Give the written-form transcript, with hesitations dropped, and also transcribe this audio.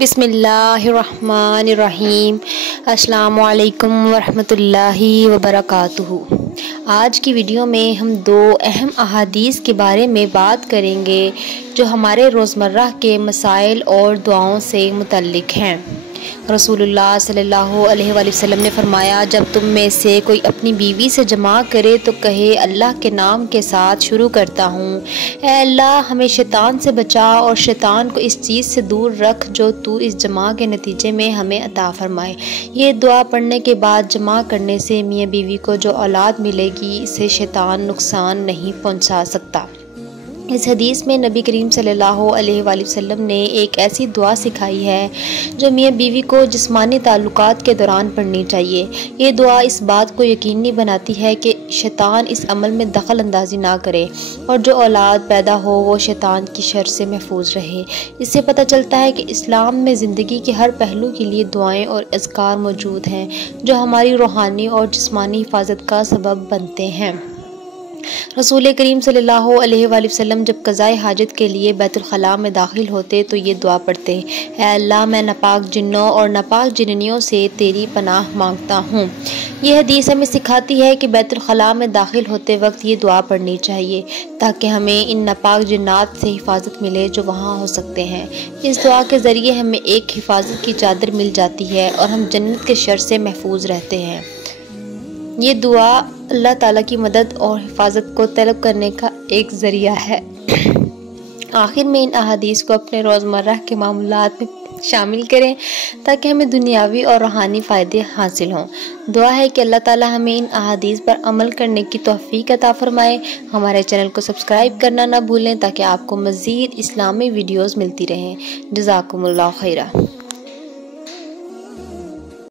बिस्मिल्लाहिर्रहमानिर्रहीम। अस्सलामु अलैकुम वरहमतुल्लाहि वबरकातुहू। आज की वीडियो में हम दो अहम अहादीस के बारे में बात करेंगे जो हमारे रोज़मर्रा के मसाइल और दुआओं से मुतल्लिक़ हैं। रसूलुल्लाह सल्लल्लाहु अलैहि वसल्लम ने फरमाया, जब तुम में से कोई अपनी बीवी से जमा करे तो कहे, अल्लाह के नाम के साथ शुरू करता हूँ, ऐ अल्लाह हमें शैतान से बचा और शैतान को इस चीज़ से दूर रख जो तू इस जमा के नतीजे में हमें अता फरमाए। ये दुआ पढ़ने के बाद जमा करने से मियाँ बीवी को जो औलाद मिलेगी इसे शैतान नुकसान नहीं पहुँचा सकता। इस हदीस में नबी करीम सल्लल्लाहु अलैहि वसल्लम ने एक ऐसी दुआ सिखाई है जो मियाँ बीवी को जिस्मानी ताल्लुकात के दौरान पढ़नी चाहिए। ये दुआ इस बात को यकीनी बनाती है कि शैतान इस अमल में दखल अंदाजी ना करे और जो औलाद पैदा हो वो शैतान की शर से महफूज रहे। इससे पता चलता है कि इस्लाम में ज़िंदगी के हर पहलू के लिए दुआएं और अज़कार मौजूद हैं जो हमारी रूहानी और जिस्मानी हिफाजत का सबब बनते हैं। रसूल करीम सल्लल्लाहु अलैहि वसल्लम जब क़ज़ाए हाजत के लिए बैतुल खला में दाखिल होते तो ये दुआ पढ़ते, ऐ अल्लाह मैं नापाक जिन्नों और नापाक जिन्नियों से तेरी पनाह मांगता हूँ। यह हदीस हमें सिखाती है कि बैतुल खला में दाखिल होते वक्त ये दुआ पढ़नी चाहिए ताकि हमें इन नापाक जिन्नात से हिफाजत मिले जो वहाँ हो सकते हैं। इस दुआ के ज़रिए हमें एक हिफाजत की चादर मिल जाती है और हम जन्नत के शर से महफूज रहते हैं। ये दुआ अल्लाह ताला की मदद और हिफाजत को तलब करने का एक ज़रिया है। आखिर में इन अहादीस को अपने रोज़मर्रा के मामूलात में शामिल करें ताकि हमें दुनियावी और रूहानी फ़ायदे हासिल हों। दुआ है कि अल्लाह ताला हमें इन अहादीस पर अमल करने की तौफ़ीक अता फ़रमाए। हमारे चैनल को सब्सक्राइब करना ना भूलें ताकि आपको मज़ीद इस्लामी वीडियोज़ मिलती रहें। जज़ाकुमुल्लाह खैरा।